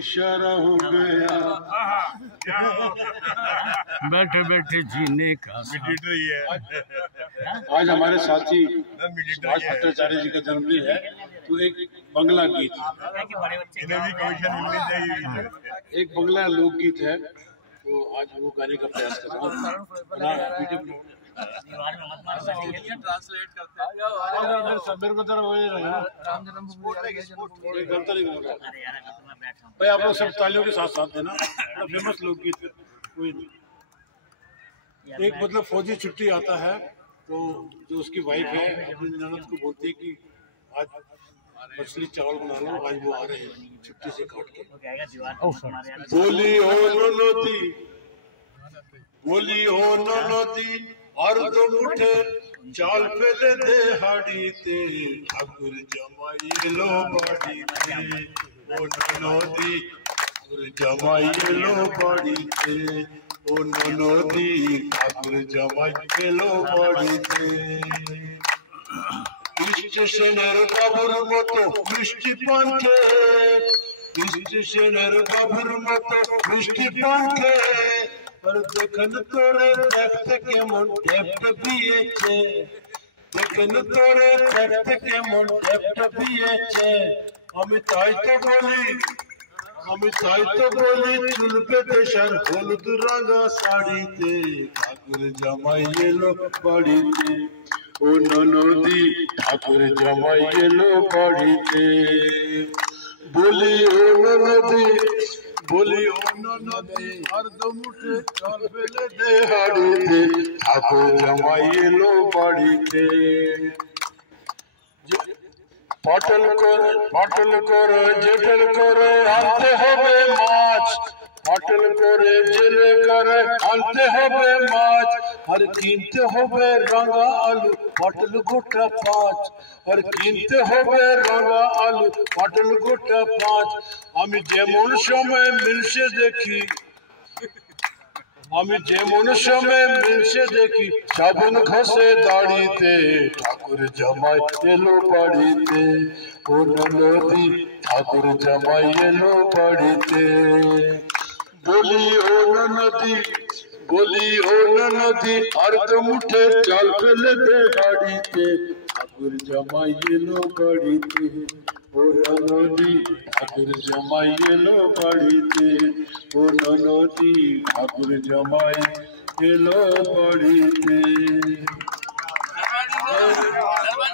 इशारा हो गया। बैठे बैठे जीने का ही है। आज हमारे साथी सुभाष भट्टाचार्य जी का जन्मदिन है, तो एक बंगला गीत, इन्हें भी कमीशन मिलनी चाहिए। एक बंगला लोकगीत है, तो आज वो गाने का प्रयास कर रहा हूँ। ट्रांसलेट करते हैं। मेरे को जरा वही रहेगा, राम जन्मभूमि गलता नहीं करूँगा भाई। आप लोग सब तालियों के साथ साथ देना। बड़ा फेमस लोकगीत है, कोई नहीं। एक मतलब फौजी छुट्टी आता है, तो जो उसकी वाइफ है अपनी ननद को बोलती है कि आज मछली चावल बना लो, आज वो आ रहे हैं छुट्टी से काट के। बोली हो ननदी, बोली हो ननदी, और दो मुठे चाल फेले दे हाड़ी ते, ठाकुर जमाई लो बाड़ी ते। ओ ननदी ठाकुर जमाई लो बाड़ी ते, ओ ननदी ठाकुर जमाई लो बाड़ी ते। स्टेशনের বাবুর মতো মিষ্টি পান্থে, স্টেশনের বাবুর মতো মিষ্টি পান্থে, আর দেখেন তোরে দেখতে কেমন টেপটা দিয়েছে, দেখেন তোরে দেখতে কেমন টেপটা দিয়েছে। আমি তাই তো বলি, আমি তাই তো বলি, চুল বেঁধে সার হলুদ রাঙা শাড়িতে, ঠাকুর জামাই এলো বাড়িতে। ও ননদি ঠাকুর জামাই এলো বাড়িতে। বলি ও ননদি, বলি ও ননদি, আর দো মুঠে চাল ফেলে দে হাড়িতে, ঠাকুর জামাই এলো বাড়িতে। পটল করে জেঠল করে আনতে হবে মাছ, পটল করে জেলে করে আনতে হবে মাছ, আর কিনতে হবে রাঙা আলু পটল গোটা 5, আর কিনতে হবে রাঙা আলু পটল গোটা 5। আমি যেমন সময় মিলছে দেখি, আমি যেমন সময় মিলছে দেখি, সাবন ঘষে দাড়িতে, ঠাকুর জামাই এলো বাড়িতে। ও ননদি ঠাকুর জামাই এলো বাড়িতে। বলি ও ননদি, বলি ও ননদি, আর তো মুঠে চাল ফেলে দে হাড়িতে, ঠাকুর জামাই এলো বাড়িতে। ও ননদি ঠাকুর জামাই এলো বাড়িতে, ও ননদি ঠাকুর জামাই এলো বাড়িতে।